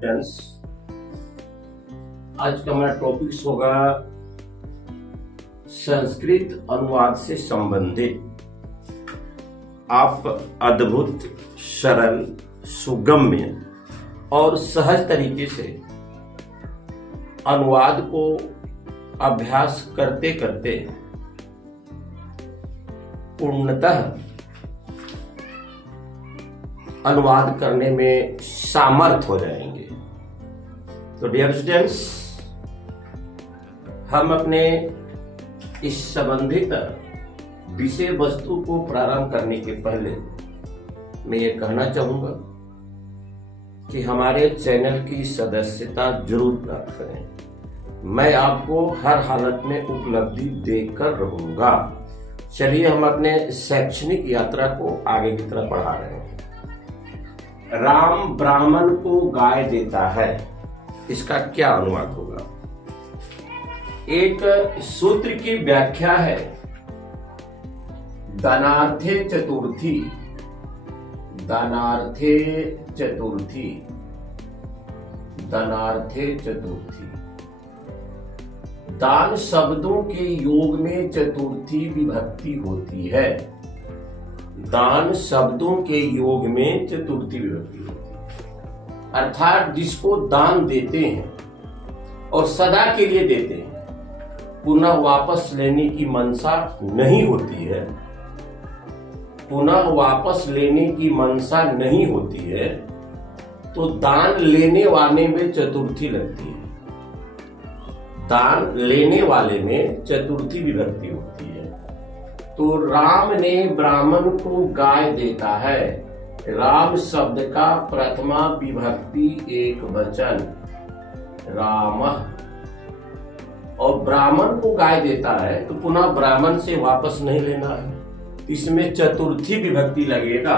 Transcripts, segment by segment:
Students, आज का हमारा टॉपिक होगा संस्कृत अनुवाद से संबंधित। आप अद्भुत, सरल, सुगम्य और सहज तरीके से अनुवाद को अभ्यास करते करते पूर्णतः अनुवाद करने में सामर्थ हो जाएंगे। तो डियर स्टूडेंट्स, हम अपने इस संबंधित विषय वस्तु को प्रारंभ करने के पहले मैं ये कहना चाहूंगा कि हमारे चैनल की सदस्यता जरूर प्राप्त करें। मैं आपको हर हालत में उपलब्धि देकर रहूंगा। चलिए हम अपने शैक्षणिक यात्रा को आगे की तरफ बढ़ा रहे हैं। राम ब्राह्मण को गाय देता है, इसका क्या अनुवाद होगा? एक सूत्र की व्याख्या है दानार्थे चतुर्थी। दानार्थे चतुर्थी, दानार्थे चतुर्थी। दान शब्दों के योग में चतुर्थी विभक्ति होती है। दान शब्दों के योग में चतुर्थी विभक्ति होती है, अर्थात जिसको दान देते हैं और सदा के लिए देते हैं, पुनः वापस लेने की मंशा नहीं होती है, पुनः वापस लेने की मंशा नहीं होती है, तो दान लेने वाले में चतुर्थी लगती है। दान लेने वाले में चतुर्थी विभक्ति होती है। तो राम ने ब्राह्मण को गाय देता है। राम शब्द का प्रथमा विभक्ति एक वचन रामः, और ब्राह्मण को गाय देता है तो पुनः ब्राह्मण से वापस नहीं लेना है, इसमें चतुर्थी विभक्ति लगेगा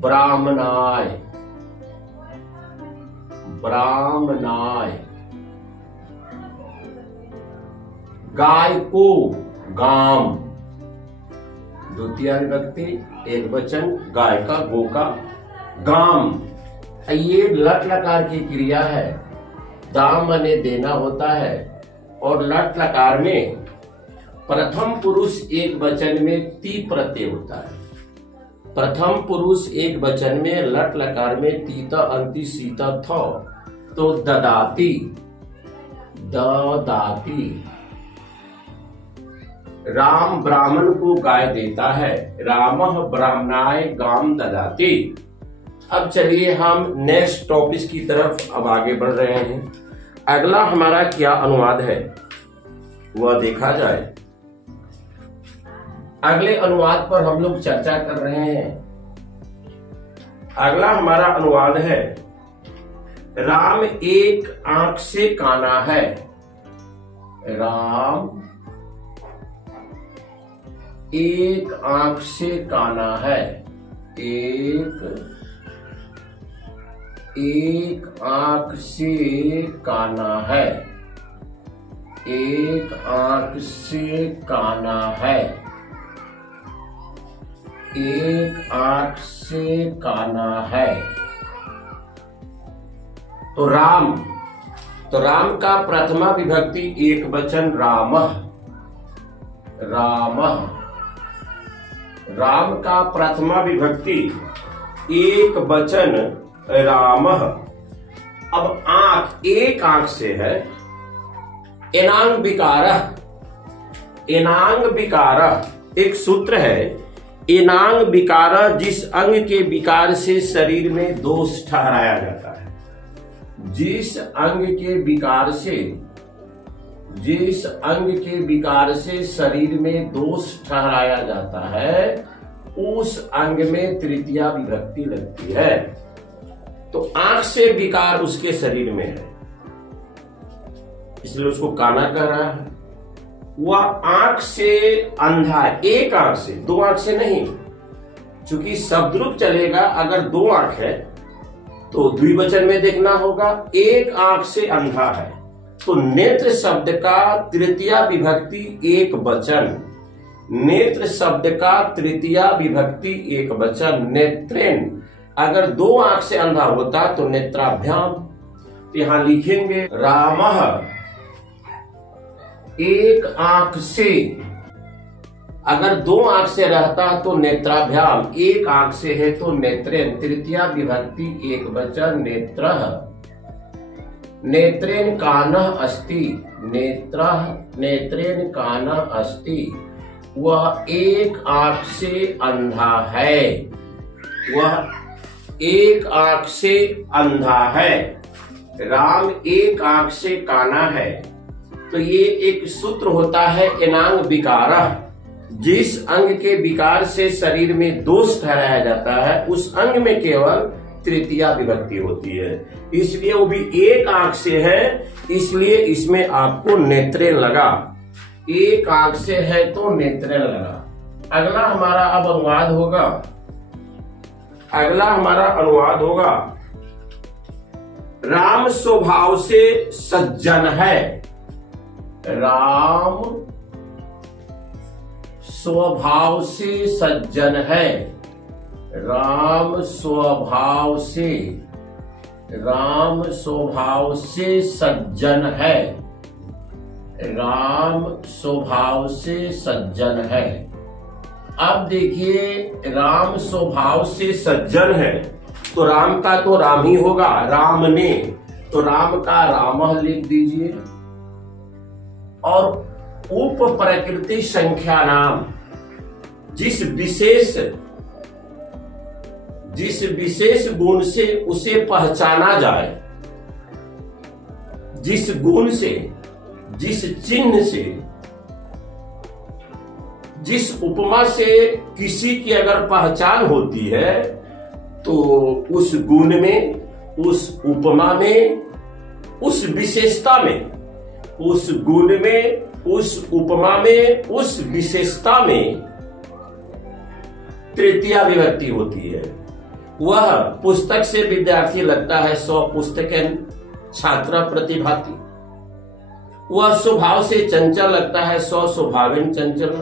ब्राह्मणाय। ब्राह्मणाय। गाय को गाम, द्वितीय विभक्ति एक वचन, गाय का, गो का, गाम। ये लट लकार की क्रिया है। दाम माने देना होता है, और लट लकार में प्रथम पुरुष एक वचन में ती प्रत्यय होता है। प्रथम पुरुष एक वचन में लट लकार में तीता अंति सीता थ, तो ददाती, ददाती। राम ब्राह्मण को गाय देता है। रामः ब्राह्मणाय गाम ददाति। अब चलिए हम नेक्स्ट टॉपिक की तरफ अब आगे बढ़ रहे हैं। अगला हमारा क्या अनुवाद है वह देखा जाए। अगले अनुवाद पर हम लोग चर्चा कर रहे हैं। अगला हमारा अनुवाद है राम एक आंख से काना है। राम एक आंख से काना है। एक आंख से काना है। एक आंख से काना है। एक आंख से काना है। तो राम का प्रथमा विभक्ति एक वचन रामः। रामः। राम का प्रथमा विभक्ति एक वचन रामः। अब आंख, एक आंख से है। एनांग विकारः। एनांग विकारः एक सूत्र है। एनांग विकारः जिस अंग के विकार से शरीर में दोष ठहराया जाता है। जिस अंग के विकार से, जिस अंग के विकार से शरीर में दोष ठहराया जाता है, उस अंग में तृतीया विभक्ति लगती है। तो आंख से विकार उसके शरीर में है, इसलिए उसको काना कह रहा है। वह आंख से अंधा है। एक आंख से, दो आंख से नहीं, चूंकि शब्द रूप चलेगा। अगर दो आंख है तो द्विवचन में देखना होगा। एक आंख से अंधा है, तो नेत्र शब्द का तृतीया विभक्ति एक वचन। नेत्र शब्द का तृतीया विभक्ति एक वचन नेत्रेन। अगर दो आंख से अंधा होता तो नेत्राभ्याम, तो यहां लिखेंगे रामः एक आंख से, अगर दो आंख से रहता है तो नेत्राभ्याम, एक आंख से है तो नेत्रेन, तृतीया विभक्ति एक वचन नेत्रः, नेत्रेन कानः अस्ति, नेत्रः नेत्रेन कानः अस्ति, वह एक आंख से अंधा है, वह एक आंख से अंधा है। राम एक आंख से काना है, तो ये एक सूत्र होता है एनांग विकारः, जिस अंग के विकार से शरीर में दोष ठहराया जाता है उस अंग में केवल तृतीया विभक्ति होती है, इसलिए वो भी एक आंख से है, इसलिए इसमें आपको नेत्रेन लगा, एक आंख से है तो नेत्रेन लगा। अगला हमारा अब अनुवाद होगा, अगला हमारा अनुवाद होगा राम स्वभाव से सज्जन है, राम स्वभाव से सज्जन है, राम स्वभाव से, राम स्वभाव से सज्जन है, राम स्वभाव से सज्जन है। अब देखिए राम स्वभाव से सज्जन है तो राम का तो राम ही होगा, राम ने, तो राम का रामः लिख दीजिए, और उप प्रकृति संख्या नाम, जिस विशेष गुण से उसे पहचाना जाए, जिस गुण से, जिस चिन्ह से, जिस उपमा से किसी की अगर पहचान होती है तो उस गुण में, उस उपमा में, उस विशेषता में, उस गुण में, उस उपमा में, उस विशेषता में तृतीया विभक्ति होती है। वह पुस्तक से विद्यार्थी लगता है 100 पुस्तकें छात्र प्रतिभाति, वह स्वभाव से चंचल लगता है 100 स्वभावेन चंचल।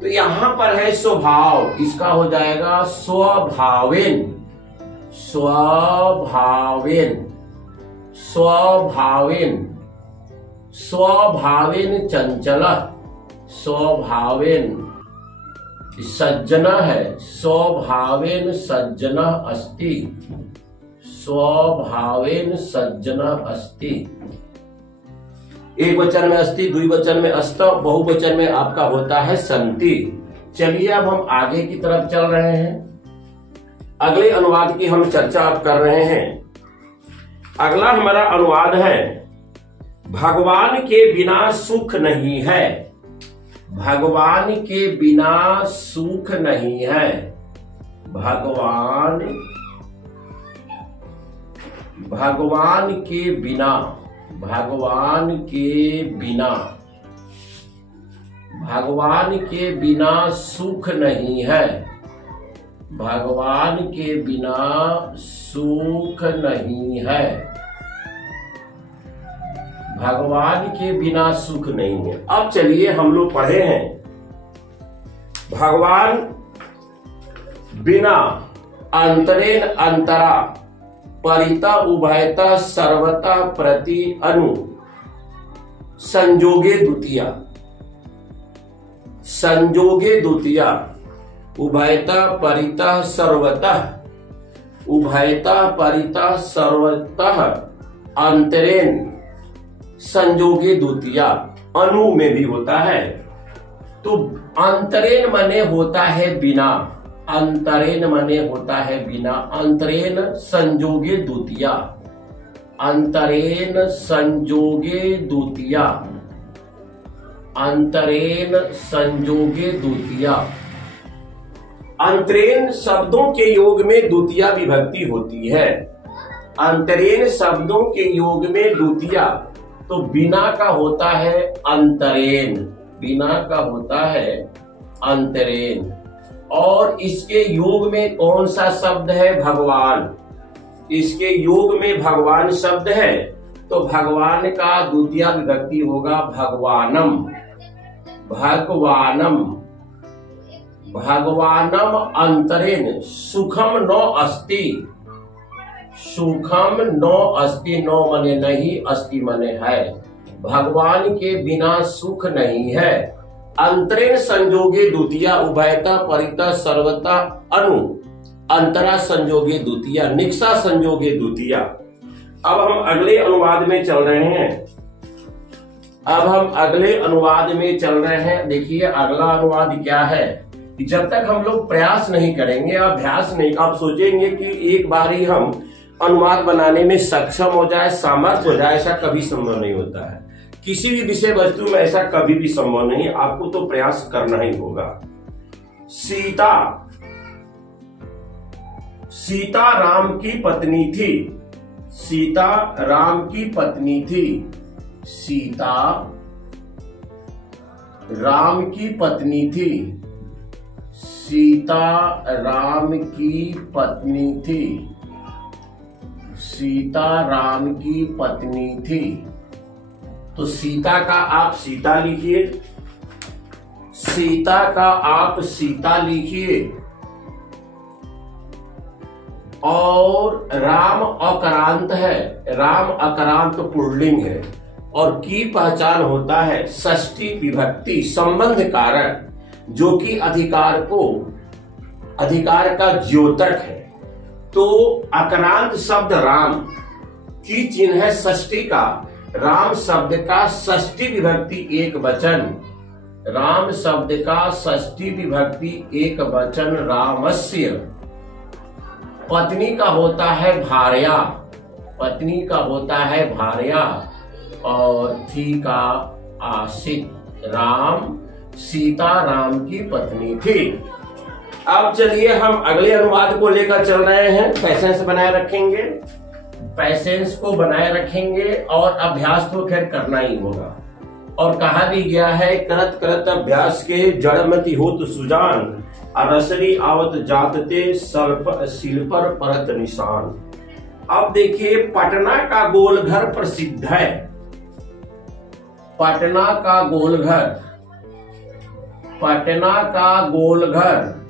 तो यहां पर है स्वभाव, इसका हो जाएगा स्वभावेन, स्वभावेन, स्वभावेन, स्वभावेन चंचल, स्वभावेन सज्जन है, स्वभावेन सज्जन अस्ति, स्वभावेन सज्जन अस्ति। एक वचन में अस्ति, द्विवचन में अस्त, बहुवचन में आपका होता है संति। चलिए अब हम आगे की तरफ चल रहे हैं, अगले अनुवाद की हम चर्चा अब कर रहे हैं। अगला हमारा अनुवाद है भगवान के बिना सुख नहीं है, भगवान के बिना सुख नहीं है, भगवान के बिना, भगवान के बिना, भगवान के बिना सुख नहीं है, भगवान के बिना सुख नहीं है, भगवान के बिना सुख नहीं है। अब चलिए हम लोग पढ़े हैं भगवान बिना अंतरेण अंतरा परिता उभयता सर्वता प्रति अनु संजोगे द्वितीया, संजोगे द्वितीया उभयता परिता सर्वतः, उभयता परिता सर्वतः अंतरेण संजोगे द्वितीया, अनु में भी होता है। तो अंतरेण मने होता है बिना, अंतरेण मने होता है बिना, अंतरेण संजोगे द्वितीया, अंतरेण संजोगे द्वितीया, अंतरेण संजोगे द्वितीया। अंतरेण शब्दों के योग में द्वितीया विभक्ति होती है, अंतरेण शब्दों के योग में द्वितीया, तो बिना का होता है अंतरेण, बिना का होता है अंतरेण, और इसके योग में कौन सा शब्द है? भगवान, इसके योग में भगवान शब्द है, तो भगवान का द्वितीया विभक्ति होगा भगवानम, भगवानम, भगवानम अंतरेण सुखम न अस्ति, सुखम नो अस्ति, नो मने नहीं, अस्ति मने है। भगवान के बिना सुख नहीं है। अंतरेण संजोगे द्वितीया, उभयता परिता सर्वता अनु, अंतरा संजोगे द्वितीया, निक्षा संजोगे द्वितीया। अब हम अगले अनुवाद में चल रहे हैं। देखिए अगला अनुवाद क्या है कि जब तक हम लोग प्रयास नहीं करेंगे, अभ्यास नहीं, आप सोचेंगे कि एक बार ही हम अनुवाद बनाने में सक्षम हो जाए, सामर्थ्य हो जाए, ऐसा कभी संभव नहीं होता है। किसी भी विषय वस्तु में ऐसा कभी भी संभव नहीं, आपको तो प्रयास करना ही होगा। सीता राम की पत्नी थी। सीता राम की पत्नी थी। सीता राम की पत्नी थी। सीता राम की पत्नी थी। सीता राम की पत्नी थी। तो सीता का आप सीता लिखिए। सीता का आप सीता लिखिए। और राम अकरांत है। राम अकरांत पुल्लिंग है और की पहचान होता है षष्ठी विभक्ति संबंध कारक, जो कि अधिकार का द्योतक है। तो अकरांत शब्द राम की चिन्ह है षष्ठी का। राम शब्द का षष्ठी विभक्ति एक वचन। राम शब्द का षष्ठी विभक्ति एक वचन रामस्य। पत्नी का होता है भार्या। पत्नी का होता है भार्या। और थी का आशिक। राम, सीता राम की पत्नी थी। अब चलिए हम अगले अनुवाद को लेकर चल रहे हैं। पैसेंस बनाए रखेंगे, पैसेंस को बनाए रखेंगे और अभ्यास तो खैर करना ही होगा। और कहा भी गया है करत करत अभ्यास के जड़मति होत सुजान, अरसरी आवत जातते सिल पर परत निशान। अब देखिए पटना का गोलघर प्रसिद्ध है। पटना का गोलघर। पटना का गोलघर।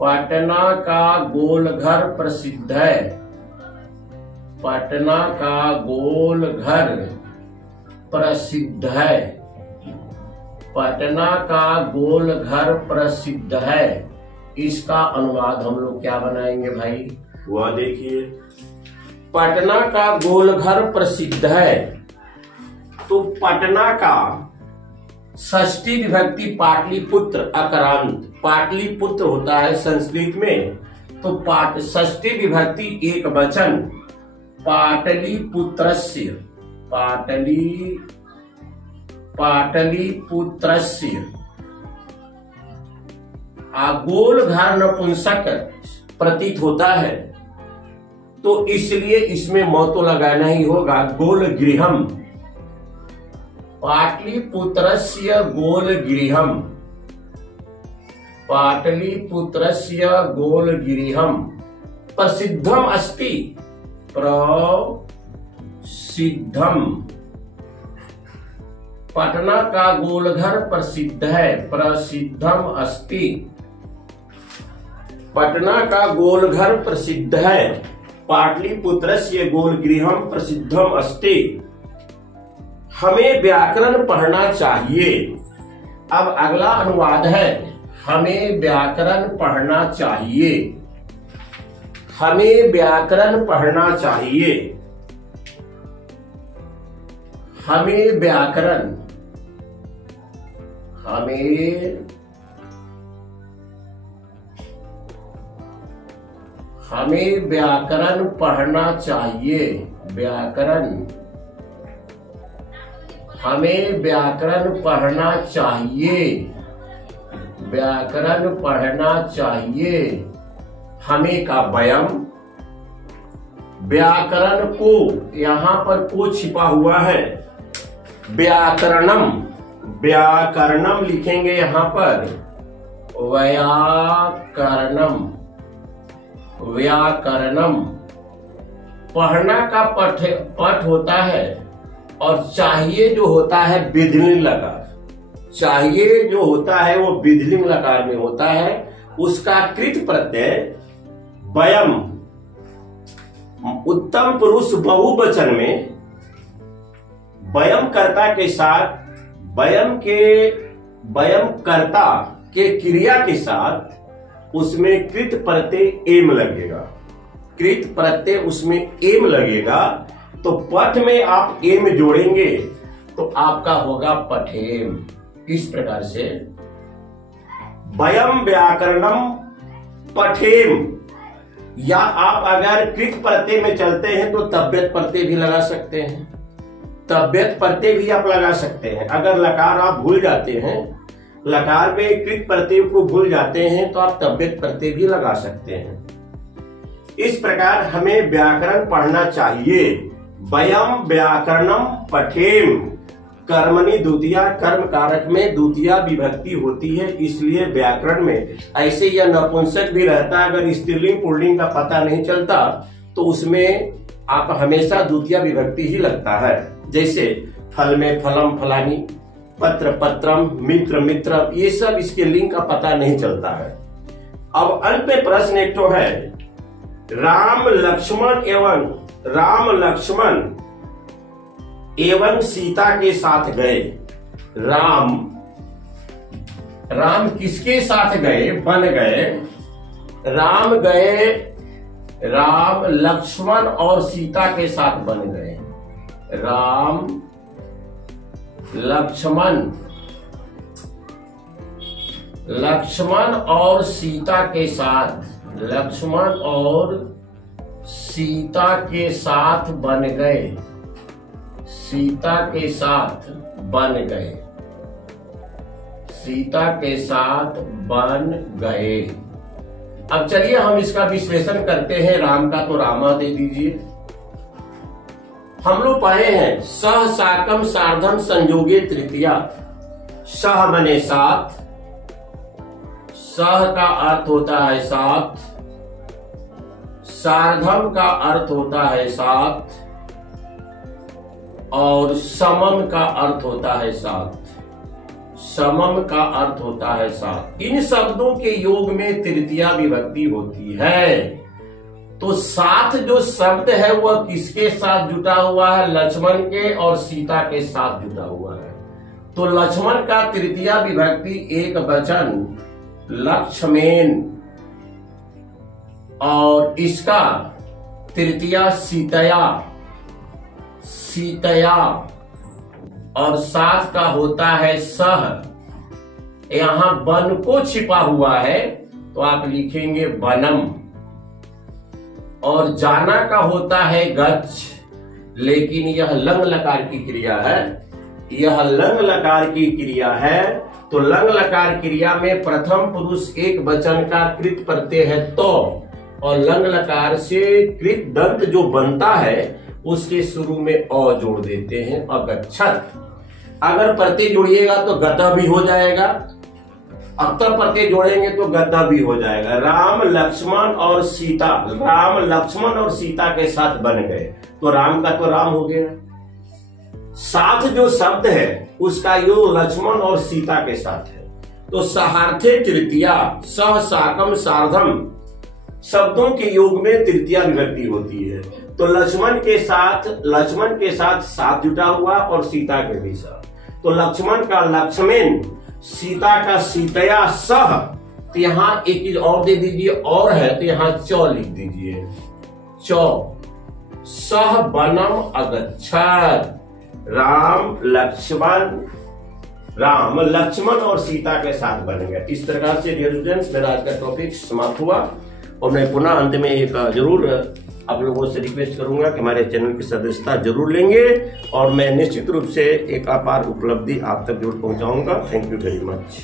पटना का गोलघर प्रसिद्ध है। पटना का गोलघर प्रसिद्ध है। पटना का गोलघर प्रसिद्ध है। इसका अनुवाद हम लोग क्या बनाएंगे भाई? वह देखिए पटना का गोलघर प्रसिद्ध है। तो पटना का षष्ठी विभक्ति पाटलिपुत्र अकरांत। पाटलिपुत्र होता है संस्कृत में, तो षष्ठी विभक्ति एक वचन पाटलिपुत्रस्य। पाटलिपुत्रस्य। गोलघर नपुंसक प्रतीत होता है, तो इसलिए इसमें मौ तो लगाना ही होगा। गोलगृहम। पाटलिपुत्रस्य गोलगृहम। पाटलिपुत्रस्य गोलगृहम प्रसिद्धम अस्ति। प्रसिद्धम। पटना का गोलघर प्रसिद्ध है। प्रसिद्धम अस्ति। पटना का गोलघर प्रसिद्ध है। पाटलिपुत्रस्य गोलगृहम प्रसिद्धम अस्ति। हमें व्याकरण पढ़ना चाहिए। अब अगला अनुवाद है हमें व्याकरण पढ़ना चाहिए। हमें व्याकरण पढ़ना चाहिए। हमें व्याकरण। हमें व्याकरण पढ़ना चाहिए। व्याकरण। हमें व्याकरण पढ़ना चाहिए। व्याकरण पढ़ना चाहिए। हमें का वयम। व्याकरण को, यहां पर को छिपा हुआ है। व्याकरणम। व्याकरणम लिखेंगे यहां पर। व्याकरणम। व्याकरणम। पढ़ना का पठ होता है और चाहिए जो होता है विधिलिंग लकार। चाहिए जो होता है वो विधिलिंग लकार में होता है। उसका कृत प्रत्यय वयम, उत्तम पुरुष बहुवचन में वयम कर्ता के साथ वयम कर्ता के क्रिया के साथ उसमें कृत प्रत्यय एम लगेगा। कृत प्रत्यय उसमें एम लगेगा तो पठ में आप एम जोड़ेंगे तो आपका होगा पठेम। इस प्रकार से वयम व्याकरणम पठेम, या आप अगर कृत प्रत्यय में चलते हैं तो तब्यत प्रत्यय भी लगा सकते हैं। तब्यत प्रत्यय भी आप लगा सकते हैं। अगर लकार आप भूल जाते हैं, लकार में कृत प्रत्यय को भूल जाते हैं तो आप तब्यत प्रत्यय भी लगा सकते हैं। इस प्रकार हमें व्याकरण पढ़ना चाहिए। वयम व्याकरणम पठेम, कर्मणि द्वितीया, कर्म कारक में द्वितीया विभक्ति होती है, इसलिए व्याकरण में ऐसे यह नपुंसक भी रहता है। अगर स्त्रीलिंग पुल्लिंग का पता नहीं चलता तो उसमें आप हमेशा द्वितीया विभक्ति ही लगता है। जैसे फल में फलम फलानी, पत्र पत्रम, मित्र मित्र, ये सब इसके लिंग का पता नहीं चलता है। अब अंत में प्रश्न एक तो है, राम लक्ष्मण एवं सीता के साथ गए। राम किसके साथ गए? बन गए। राम गए, राम लक्ष्मण और सीता के साथ बन गए। राम लक्ष्मण और सीता के साथ, लक्ष्मण और सीता के साथ बन गए। सीता के साथ बन गए। सीता के साथ बन गए। अब चलिए हम इसका विश्लेषण करते हैं। राम का तो रामा दे दीजिए। हम लोग पढ़े हैं सह साकम सार्धम संयोगे तृतीया। सह बने साथ, सह का अर्थ होता है साथ, सार्धम का अर्थ होता है साथ, और समम का अर्थ होता है साथ। समम का अर्थ होता है साथ। इन शब्दों के योग में तृतीया विभक्ति होती है। तो साथ जो शब्द है वह किसके साथ जुटा हुआ है? लक्ष्मण के और सीता के साथ जुटा हुआ है। तो लक्ष्मण का तृतीया विभक्ति एक वचन लक्ष्मेन, और इसका तृतीया सीतया, सीतया, और साथ का होता है सह। यहां वन को छिपा हुआ है तो आप लिखेंगे वनम, और जाना का होता है गच्छ, लेकिन यह लंग लकार की क्रिया है। यह लंग लकार की क्रिया है तो लंग लकार क्रिया में प्रथम पुरुष एक वचन का कृत प्रत्यय है तो, और लंग लकार से कृत दंत जो बनता है उसके शुरू में अ जोड़ देते हैं, अगच्छत। अगर प्रत्यय जोड़िएगा तो गतः भी हो जाएगा, अक्तर प्रत्यय जोड़ेंगे तो गतः भी हो जाएगा। राम लक्ष्मण और सीता, राम लक्ष्मण और सीता के साथ बन गए तो राम का तो राम हो गया। साथ जो शब्द है उसका योग लक्ष्मण और सीता के साथ है। तो सहार्थे तृतीया, सह साकम सार्धम शब्दों के योग में तृतीया विभक्ति होती है। तो लक्ष्मण के साथ साथ जुटा हुआ और सीता के भी साथ। तो लक्ष्मण का लक्ष्मेन, सीता का सीतया सह। तो यहां एक चीज और दे दीजिए, और है तो यहां चौ लिख दीजिए, चौ। सह बनम अगच्छत। राम लक्ष्मण और सीता के साथ बन गए। इस प्रकार से डियर स्टूडेंट्स मेरा आज का टॉपिक समाप्त हुआ। और मैं पुनः अंत में एक जरूर आप लोगों से रिक्वेस्ट करूंगा कि हमारे चैनल की सदस्यता जरूर लेंगे, और मैं निश्चित रूप से एक अपार उपलब्धि आप तक जरूर पहुंचाऊंगा। Thank you very much.